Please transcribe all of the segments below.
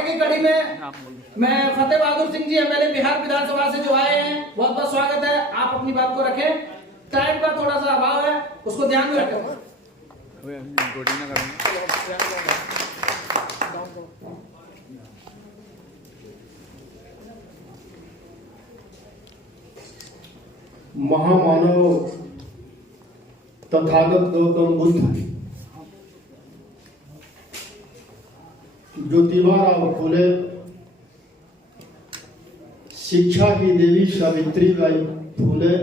आगे की कड़ी में मैं फतेह बहादुर सिंह जी एमएलए बिहार विधानसभा से जो आए हैं, बहुत बहुत स्वागत है। आप अपनी बात को रखें, टाइम का थोड़ा सा अभाव है, उसको ध्यान में रखें। महामानव तथागत गौतम बुद्ध, ज्योतिबा फुले, शिक्षा की देवी सावित्रीबाई फुले,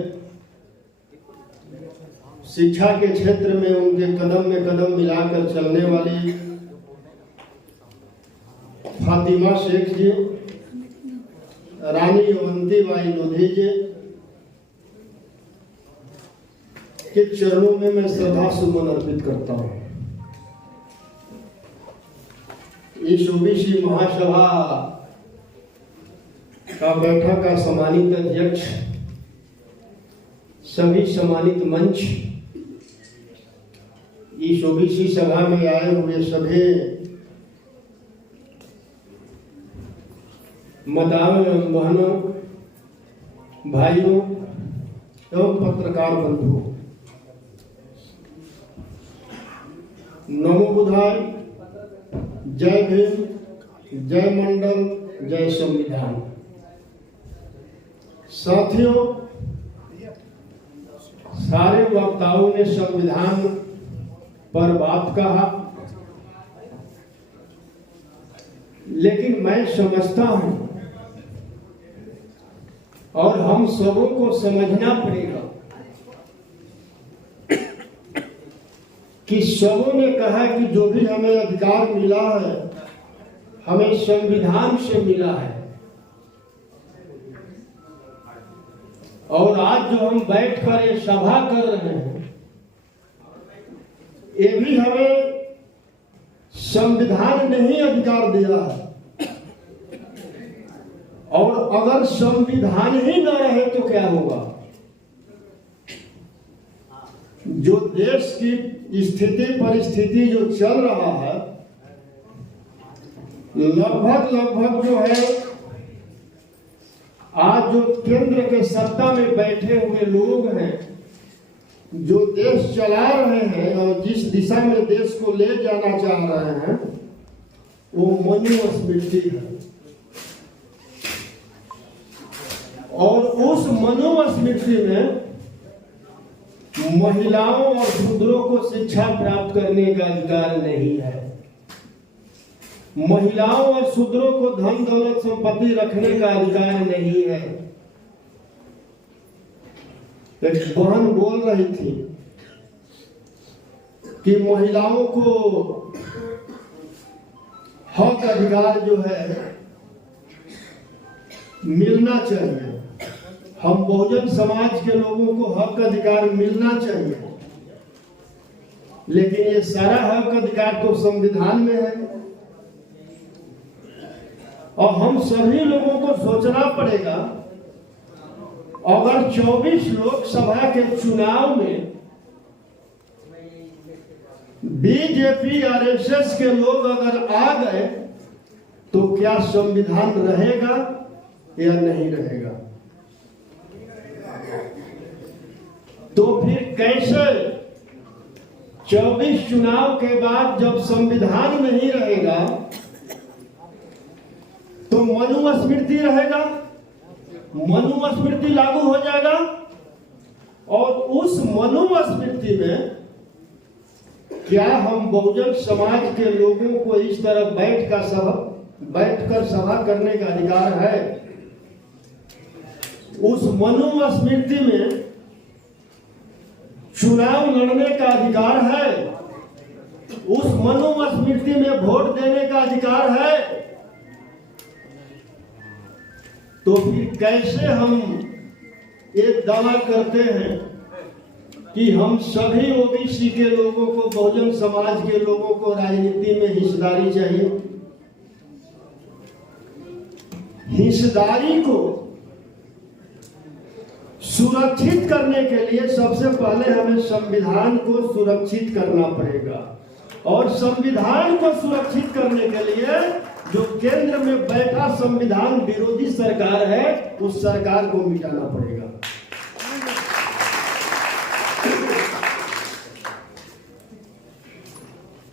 शिक्षा के क्षेत्र में उनके कदम में कदम मिलाकर चलने वाली फातिमा शेख जी, रानी अवंतीबाई लोधी जी के चरणों में मैं श्रद्धा सुमन अर्पित करता हूं। इस ओबीसी महासभा का बैठक का सम्मानित अध्यक्ष, सभी सम्मानित मंच, इस ओबीसी सभा में आए हुए सभी माताओं एवं बहनों, भाइयों एवं पत्रकार बंधुओं, नमो बुद्धाय, जय भीम, जय मंडल, जय संविधान। साथियों, सारे वक्ताओं ने संविधान पर बात कहा, लेकिन मैं समझता हूं और हम सबों को समझना पड़ेगा कि सबों ने कहा कि जो भी हमें अधिकार मिला है, हमें संविधान से मिला है। और आज जो हम बैठकर ये सभा कर रहे हैं, ये भी हमें संविधान ने ही अधिकार दिया है। और अगर संविधान ही न रहे तो क्या होगा? जो देश की स्थिति परिस्थिति जो चल रहा है, लगभग जो है, आज जो केंद्र के सत्ता में बैठे हुए लोग हैं, जो देश चला रहे हैं और जिस दिशा में देश को ले जाना चाह रहे हैं, वो मनुस्मृति है। और उस मनुस्मृति में महिलाओं और शूद्रों को शिक्षा प्राप्त करने का अधिकार नहीं है। महिलाओं और शूद्रों को धन दौलत संपत्ति रखने का अधिकार नहीं है। एक बहन बोल रही थी कि महिलाओं को हक अधिकार जो है मिलना चाहिए। हम बहुजन समाज के लोगों को हक अधिकार मिलना चाहिए, लेकिन ये सारा हक अधिकार तो संविधान में है। और हम सभी लोगों को सोचना पड़ेगा, अगर 24 लोकसभा के चुनाव में बीजेपी आरएसएस के लोग अगर आ गए तो क्या संविधान रहेगा या नहीं रहेगा? तो फिर कैसे 24 चुनाव के बाद जब संविधान नहीं रहेगा तो मनुस्मृति रहेगा, मनुस्मृति लागू हो जाएगा। और उस मनुस्मृति में क्या हम बहुजन समाज के लोगों को इस तरह बैठकर सभा करने का अधिकार है? उस मनुस्मृति में चुनाव लड़ने का अधिकार है, उस मनुस्मृति में वोट देने का अधिकार है। तो फिर कैसे हम ये दावा करते हैं कि हम सभी ओबीसी के लोगों को, बहुजन समाज के लोगों को राजनीति में हिस्सेदारी चाहिए? हिस्सेदारी को सुरक्षित करने के लिए सबसे पहले हमें संविधान को सुरक्षित करना पड़ेगा। और संविधान को सुरक्षित करने के लिए जो केंद्र में बैठा संविधान विरोधी सरकार है, उस सरकार को मिटाना पड़ेगा।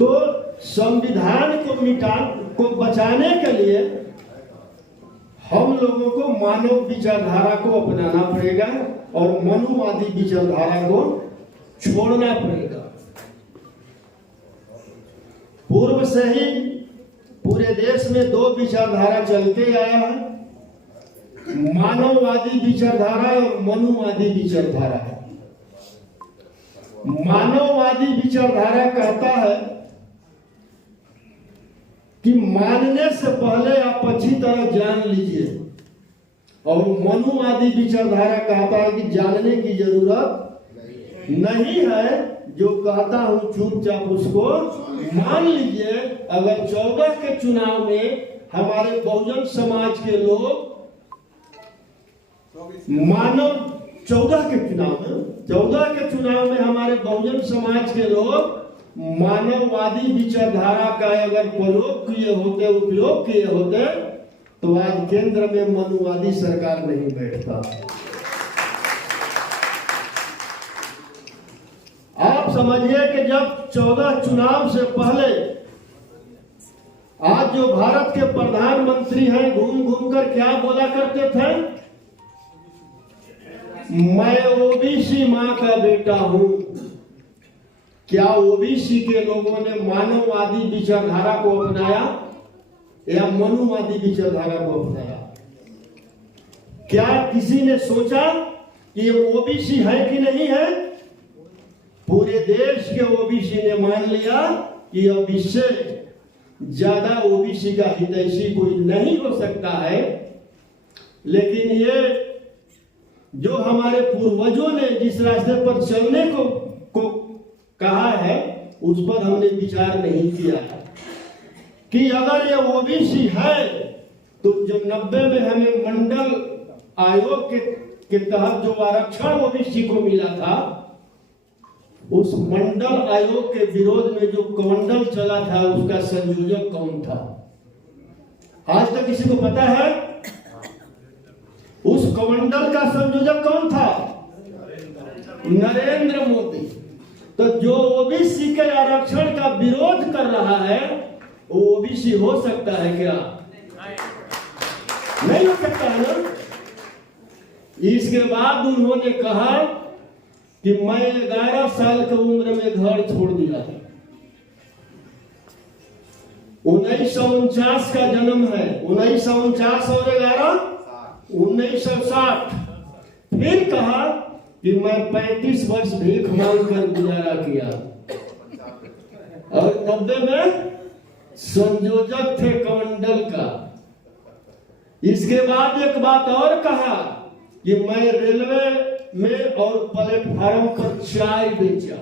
तो संविधान को बचाने के लिए हम लोगों को मानव विचारधारा को अपनाना पड़ेगा और मनुवादी विचारधारा को छोड़ना पड़ेगा। पूर्व से ही पूरे देश में दो विचारधारा चलते आया है, मानववादी विचारधारा और मनुवादी विचारधारा। मानववादी विचारधारा कहता है कि मानने से पहले आप अच्छी तरह जान लीजिए, और मनुवादी विचारधारा कहता है कि जानने की जरूरत नहीं है, जो कहता हूं चुपचाप उसको मान लीजिए। अगर 14 के चुनाव में हमारे बहुजन समाज के लोग 14 के चुनाव में हमारे बहुजन समाज के लोग मानववादी विचारधारा का अगर प्रयोग किए होते, उपयोग किए होते, तो आज केंद्र में मनुवादी सरकार नहीं बैठता। आप समझिए कि जब 14 चुनाव से पहले आज जो भारत के प्रधानमंत्री हैं, घूम घूम कर क्या बोला करते थे, मैं ओबीसी मां का बेटा हूं। क्या ओबीसी के लोगों ने मानववादी विचारधारा को अपनाया या मनुवादी विचारधारा को अपनाया? क्या किसी ने सोचा कि ये ओबीसी है कि नहीं है? पूरे देश के ओबीसी ने मान लिया कि अब इससे ज्यादा ओबीसी का हितैषी कोई नहीं हो सकता है। लेकिन ये जो हमारे पूर्वजों ने जिस रास्ते पर चलने को कहा है, उस पर हमने विचार नहीं किया कि अगर ये ओबीसी है तो जो 90 में हमें मंडल आयोग के तहत जो आरक्षण ओबीसी को मिला था, उस मंडल आयोग के विरोध में जो कमंडल चला था, उसका संयोजक कौन था? आज तक किसी को पता है? उस कमंडल का संयोजक कौन था? नरेंद्र मोदी। तो जो ओबीसी के आरक्षण का विरोध कर रहा है, वो ओबीसी हो सकता है क्या? नहीं हो सकता है ना। इसके बाद उन्होंने कहा कि मैं 11 साल की उम्र में घर छोड़ दिया। 1949 का जन्म है, 1949 और 11 1960। फिर कहा कि मैं 35 वर्ष भीख मांग कर गुजारा किया, और 90 में संयोजक थे कमंडल का। इसके बाद एक बात और कहा कि मैं रेलवे में और प्लेटफार्म पर चाय बेचा,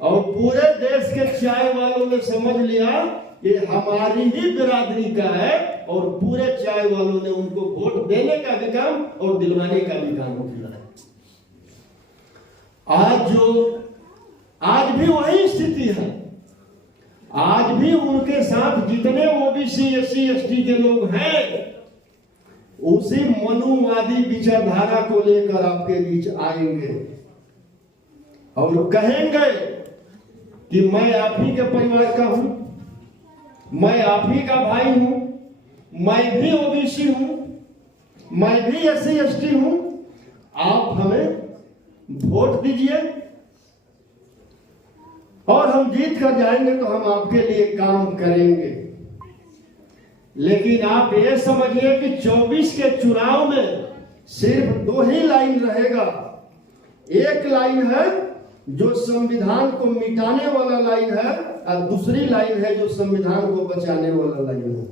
और पूरे देश के चाय वालों ने समझ लिया कि हमारी ही बिरादरी का है, और पूरे चाय वालों ने उनको वोट देने का भी काम और दिलवाने का भी काम किया है। आज भी वही स्थिति है। आज भी उनके साथ जितने ओबीसी, एससी, एसटी के लोग हैं, उसी मनुवादी विचारधारा को लेकर आपके बीच आएंगे और कहेंगे कि मैं आप ही के परिवार का हूं, मैं आप ही का भाई हूं, मैं भी ओबीसी हूं, मैं भी एससी, एसटी हूं, आप हमें वोट दीजिए और हम जीत कर जाएंगे तो हम आपके लिए काम करेंगे। लेकिन आप ये समझिए कि 24 के चुनाव में सिर्फ 2 ही लाइन रहेगा। एक लाइन है जो संविधान को मिटाने वाला लाइन है, और दूसरी लाइन है जो संविधान को बचाने वाला लाइन है।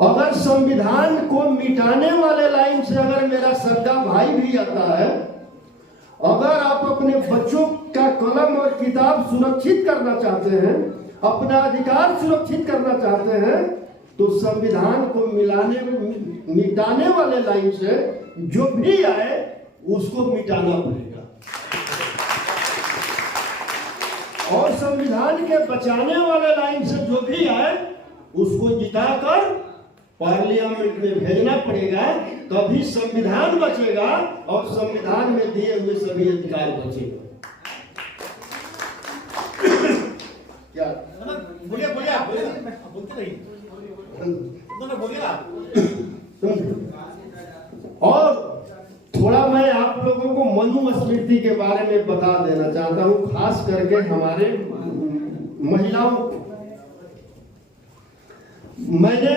अगर संविधान को मिटाने वाले लाइन से अगर मेरा सगा भाई भी आता है, अगर आप अपने बच्चों का कलम और किताब सुरक्षित करना चाहते हैं, अपना अधिकार सुरक्षित करना चाहते हैं, तो संविधान को मिटाने वाले लाइन से जो भी आए उसको मिटाना पड़ेगा, और संविधान के बचाने वाले लाइन से जो भी आए उसको जिताकर पार्लियामेंट में भेजना पड़ेगा, तभी संविधान बचेगा और संविधान में दिए हुए सभी अधिकार बचेगा। क्या बोलिए बोलते रहिए, बोलिए आप। और थोड़ा मैं आप लोगों को मनुस्मृति के बारे में बता देना चाहता हूं, खास करके हमारे महिलाओं को। मैंने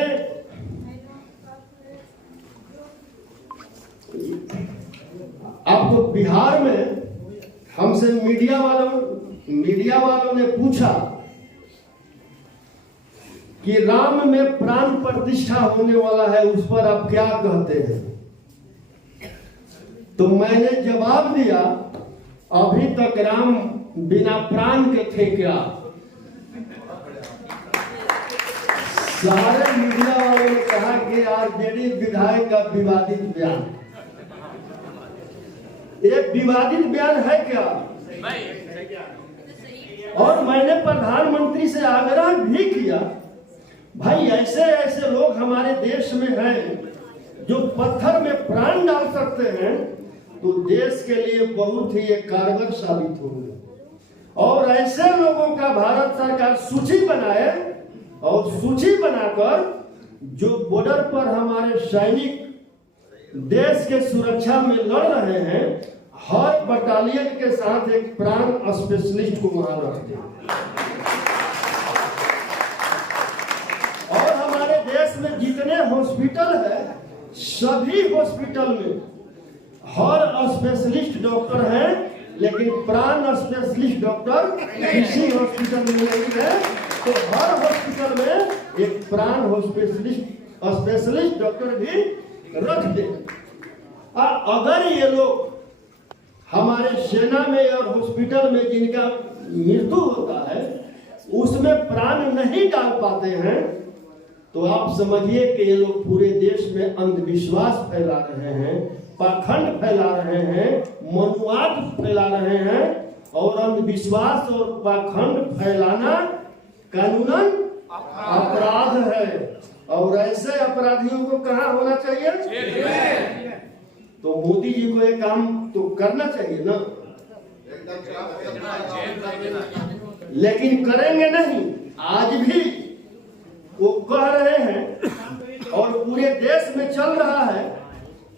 आपको बिहार में हमसे मीडिया वालों ने पूछा कि राम में प्राण प्रतिष्ठा होने वाला है, उस पर आप क्या कहते हैं? तो मैंने जवाब दिया, अभी तक राम बिना प्राण के थे क्या? सारे मीडिया वालों ने कहा कि आरजेडी विधायक का विवादित बयान। एक विवादित बयान है क्या? और मैंने प्रधानमंत्री से आग्रह भी किया, भाई ऐसे ऐसे लोग हमारे देश में हैं जो पत्थर में प्राण डाल सकते हैं, तो देश के लिए बहुत ही एक कारगर साबित होंगे। और ऐसे लोगों का भारत सरकार सूची बनाए, और सूची बनाकर जो बॉर्डर पर हमारे सैनिक देश के सुरक्षा में लड़ रहे हैं, हर बटालियन के साथ एक प्राण स्पेशलिस्ट को वहां रख दें। और हमारे देश में जितने हॉस्पिटल है, सभी हॉस्पिटल में हर स्पेशलिस्ट डॉक्टर हैं, लेकिन प्राण स्पेशलिस्ट डॉक्टर किसी हॉस्पिटल में नहीं है। तो हर हॉस्पिटल में एक प्राण स्पेशलिस्ट डॉक्टर भी रख दे। अगर ये लोग हमारे सेना में और हॉस्पिटल में जिनका मृत्यु होता है उसमें प्राण नहीं डाल पाते हैं, तो आप समझिए कि ये लोग पूरे देश में अंधविश्वास फैला रहे हैं, पाखंड फैला रहे हैं, मनुवाद फैला रहे हैं। और अंधविश्वास और पाखंड फैलाना कानूनन अपराध है, और ऐसे अपराधियों को कहाँ होना चाहिए? तो मोदी जी को ये काम तो करना चाहिए ना, लेकिन करेंगे नहीं। आज भी वो कह रहे हैं और पूरे देश में चल रहा है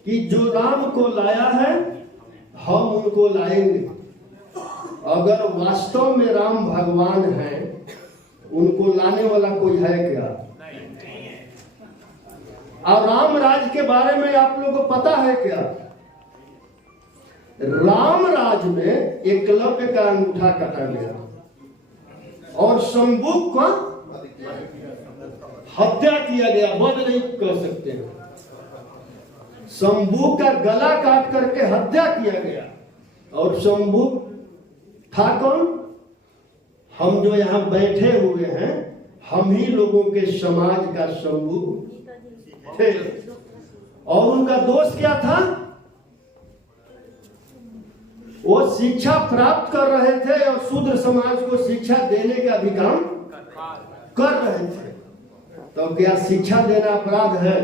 कि जो राम को लाया है हम उनको लाएंगे। अगर वास्तव में राम भगवान हैं, उनको लाने वाला कोई है क्या? और राम राज के बारे में आप लोगों को पता है क्या? राम राज में एकलव्य का अंगूठा काटा गया और शंभू का हत्या किया गया। वध नहीं कह सकते, शंभू का गला काट करके हत्या किया गया। और शंभू था कौन? हम जो यहाँ बैठे हुए हैं, हम ही लोगों के समाज का शंभू थे। और उनका दोष क्या था? वो शिक्षा प्राप्त कर रहे थे और शूद्र समाज को शिक्षा देने का भी काम कर रहे थे। तो क्या शिक्षा देना अपराध है?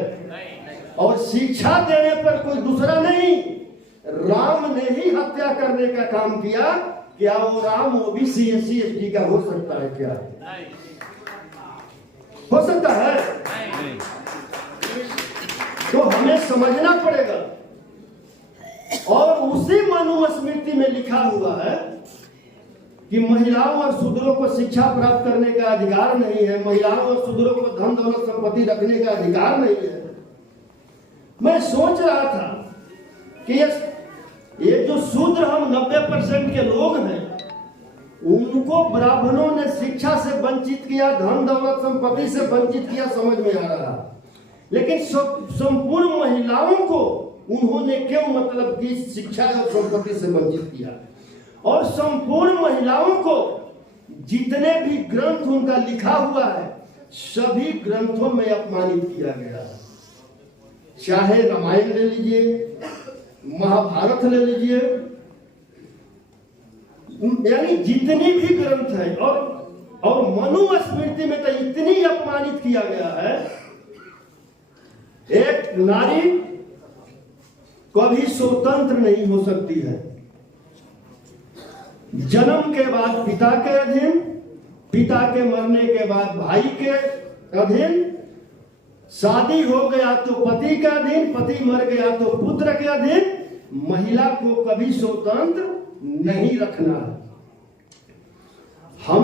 और शिक्षा देने पर कोई दूसरा नहीं, राम ने ही हत्या करने का काम किया। क्या वो राम ओबीसी SC ST का हो सकता है? क्या हो सकता है? तो हमें समझना पड़ेगा। और उसी मनुस्मृति में लिखा हुआ है कि महिलाओं और शूद्रों को शिक्षा प्राप्त करने का अधिकार नहीं है, महिलाओं और शूद्रों को धन दौलत संपत्ति रखने का अधिकार नहीं है। मैं सोच रहा था कि ये जो शूद्र हम 90% के लोग हैं, उनको ब्राह्मणों ने शिक्षा से वंचित किया, धन दौलत संपत्ति से वंचित किया, समझ में आ रहा। लेकिन संपूर्ण महिलाओं को उन्होंने क्यों मतलब कि शिक्षा और संपत्ति से वंचित किया? और संपूर्ण महिलाओं को जितने भी ग्रंथ उनका लिखा हुआ है, सभी ग्रंथों में अपमानित किया गया है। चाहे रामायण ले लीजिए, महाभारत ले लीजिए, यानी जितनी भी ग्रंथ है। और और मनुस्मृति में तो इतनी अपमानित किया गया है, एक नारी कभी स्वतंत्र नहीं हो सकती है। जन्म के बाद पिता के अधीन, पिता के मरने के बाद भाई के अधीन, शादी हो गया तो पति के अधीन, पति मर गया तो पुत्र के अधीन। महिला को कभी स्वतंत्र नहीं रखना है। हम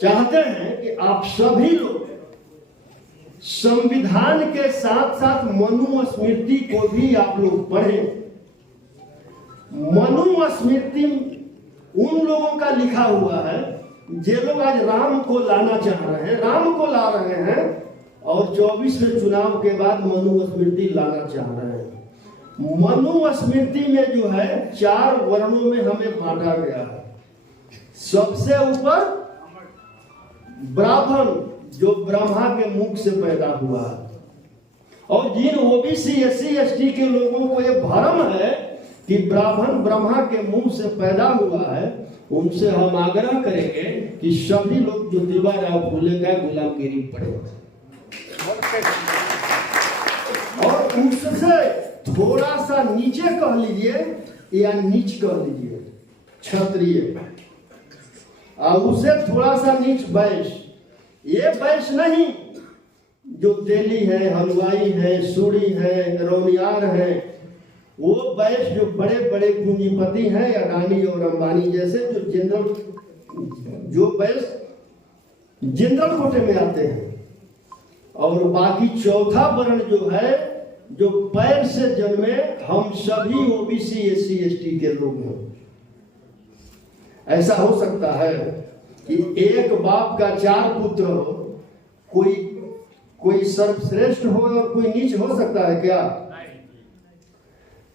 चाहते हैं कि आप सभी लोग संविधान के साथ साथ मनुस्मृति को भी आप लोग पढ़ें। मनुस्मृति उन लोगों का लिखा हुआ है जो लोग आज राम को लाना चाह रहे हैं, राम को ला रहे हैं, और 24 में चुनाव के बाद मनुस्मृति लाना चाह रहे हैं। मनुस्मृति में जो है 4 वर्णों में हमें बांटा गया है। सबसे ऊपर ब्राह्मण, जो ब्रह्मा के मुख से पैदा हुआ है, और जिन ओबीसी एससी एसटी के लोगों को यह भ्रम है कि ब्राह्मण ब्रह्मा के मुंह से पैदा हुआ है, उनसे हम आग्रह करेंगे कि सभी लोग ज्योतिबा राव फूले का गुलामगिरी पढ़े और उससे थोड़ा सा नीचे कह लीजिए या नीच कह लीजिए क्षत्रिय, और उसे थोड़ा सा नीच वैश्य। ये वैश्य नहीं जो तेली है, हलवाई है, सूड़ी है, रौनियार है, वो वैश्य जो बड़े बड़े पूंजीपति हैं, अडानी और अंबानी जैसे, जो वैश्य जनरल कोटे में आते हैं। और बाकी चौथा वर्ण जो है, जो पैर से जन्मे, हम सभी ओबीसी एससी एसटी के लोग हैं। ऐसा हो सकता है कि एक बाप का 4 पुत्र हो, कोई सर्वश्रेष्ठ हो और कोई नीच हो सकता है क्या?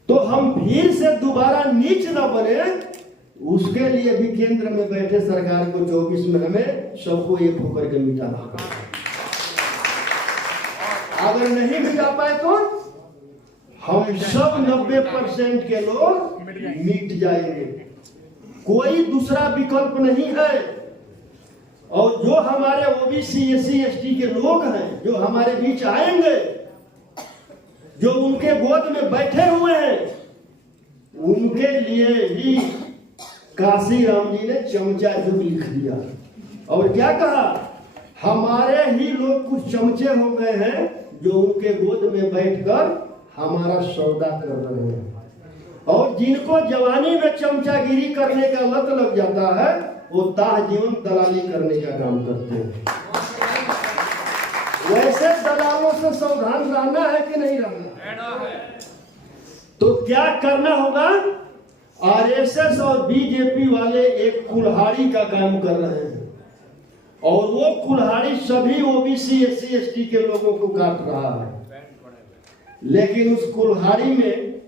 तो हम फिर से दोबारा नीच न बने, उसके लिए भी केंद्र में बैठे सरकार को 24 में हमें सबको एक होकर के मिटाना होगा। अगर नहीं मिटा पाए तो हम सब 90% के लोग मिट जाएंगे। कोई दूसरा विकल्प नहीं है। और जो हमारे ओबीसी एससी एसटी के लोग हैं, जो हमारे बीच आएंगे, जो उनके गोद में बैठे हुए हैं, उनके लिए ही काशी राम जी ने चमचा युग लिख दिया। और क्या कहा? हमारे ही लोग कुछ चमचे हो गए हैं जो उनके गोद में बैठकर हमारा सौदा कर रहे हैं। और जिनको जवानी में चमचागिरी करने का लत लग जाता है, वो ताह जीवन दलाली करने का काम करते हैं। वैसे दलालों से सावधान रहना है कि नहीं रहना? तो क्या करना होगा? आरएसएस और बीजेपी वाले एक कुल्हाड़ी का काम कर रहे हैं, और वो कुल्हाड़ी सभी ओबीसी एससी एसटी के लोगों को काट रहा है। लेकिन उस कुल्हाड़ी में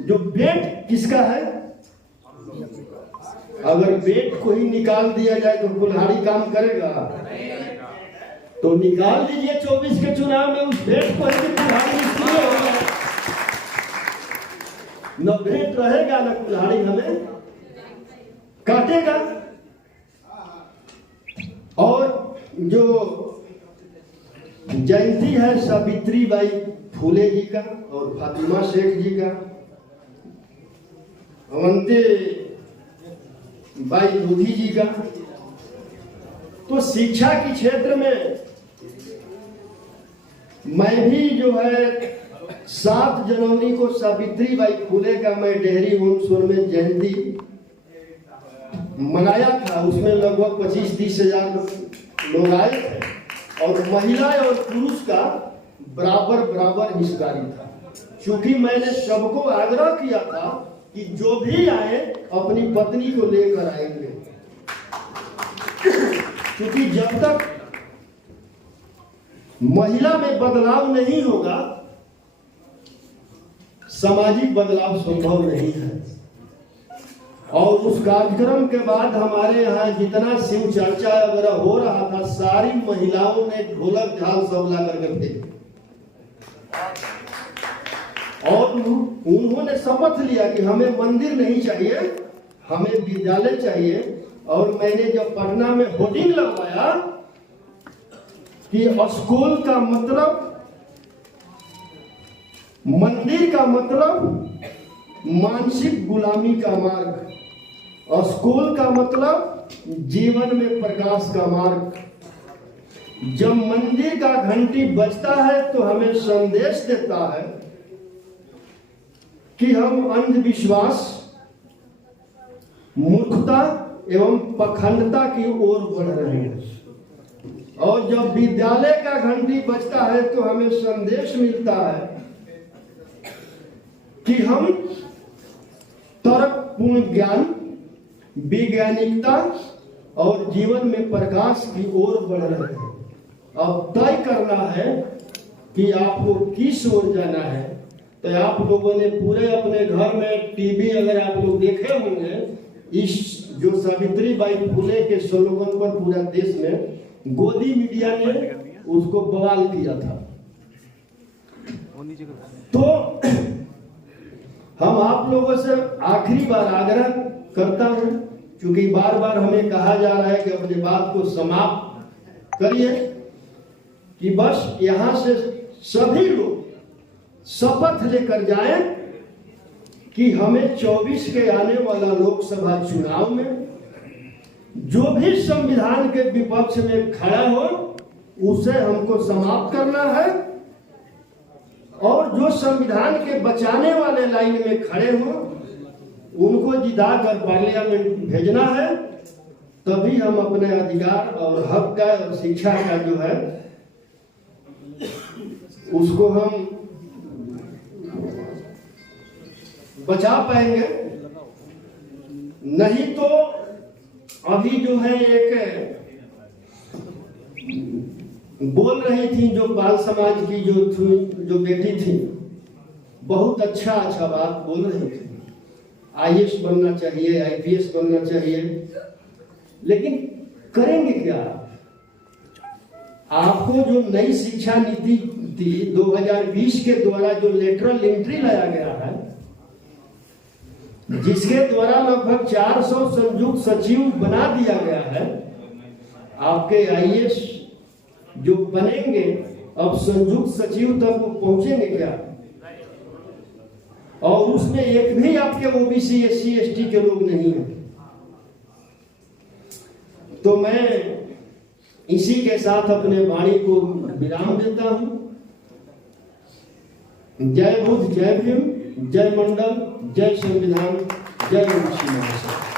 जो बेट किसका है? अगर बेट को ही निकाल दिया जाए तो कुल्हाड़ी काम करेगा? तो निकाल दीजिए 24 के चुनाव में उस बेट को ही, कुल्हाड़ी इसलिए होगा। न बेट रहेगा न कुल्हाड़ी हमें काटेगा। और जो जयंती है सावित्री बाई फूले जी का और फातिमा शेख जी का, अवंती बाई लोधी जी का, तो शिक्षा के क्षेत्र में मैं भी जो है 7 जनवरी को सावित्री बाई फूले का मैं डेहरी हुनसुर में जयंती मनाया था। उसमें लगभग 25-30 हजार लोग आए थे, और महिला और पुरुष का बराबर हिस्सेदारी था। क्योंकि मैंने सबको आग्रह किया था कि जो भी आए अपनी पत्नी को लेकर आएंगे, क्योंकि जब तक महिला में बदलाव नहीं होगा, सामाजिक बदलाव संभव नहीं है। और उस कार्यक्रम के बाद हमारे यहाँ जितना शिव चर्चा वगैरह हो रहा था, सारी महिलाओं ने ढोलक झाल सब ला करके फेंके, और उन्होंने शपथ लिया कि हमें मंदिर नहीं चाहिए, हमें विद्यालय चाहिए, और मैंने जब पटना में होर्डिंग लगवाया कि स्कूल का मतलब, मंदिर का मतलब मानसिक गुलामी का मार्ग, और स्कूल का मतलब जीवन में प्रकाश का मार्ग। जब मंदिर का घंटी बजता है तो हमें संदेश देता है कि हम अंधविश्वास, मूर्खता एवं पखंडता की ओर बढ़ रहे हैं। और जब विद्यालय का घंटी बजता है तो हमें संदेश मिलता है कि हम तर्कपूर्ण ज्ञान, वैज्ञानिकता और जीवन में प्रकाश की ओर बढ़ रहे हैं। अब तय करना है कि आपको किस ओर जाना है। तो आप लोगों ने पूरे अपने घर में टीवी अगर आप लोग देखे होंगे, इस जो सावित्री बाई फुले के स्लोगन पर पूरा देश में गोदी मीडिया ने उसको बवाल किया था। तो हम आप लोगों से आखिरी बार आग्रह करता हूं, क्योंकि बार बार हमें कहा जा रहा है कि अपनी बात को समाप्त करिए, कि बस यहां से सभी लोग शपथ लेकर जाएं कि हमें 24 के आने वाला लोकसभा चुनाव में जो भी संविधान के विपक्ष में खड़ा हो उसे हमको समाप्त करना है, और जो संविधान के बचाने वाले लाइन में खड़े हो उनको जिताकर पार्लियामेंट भेजना है। तभी हम अपने अधिकार और हक का और शिक्षा का जो है उसको हम बचा पाएंगे। नहीं तो अभी जो है एक बोल रही थी जो बाल समाज की जो बेटी थी, बहुत अच्छा बात बोल रही थी, IAS बनना चाहिए, IPS बनना चाहिए, लेकिन करेंगे क्या? आपको जो नई शिक्षा नीति थी 2020 के द्वारा जो लेटरल एंट्री लाया गया है, जिसके द्वारा लगभग 400 संयुक्त सचिव बना दिया गया है, आपके IAS जो बनेंगे अब संयुक्त सचिव तक वो पहुंचेंगे क्या? और उसमें एक भी आपके OBC SC ST के लोग नहीं हैं। तो मैं इसी के साथ अपने वाणी को विराम देता हूं। जय बुद्ध, जय भीम, जय मंडल, जय संविधान, जय OBC महासभा।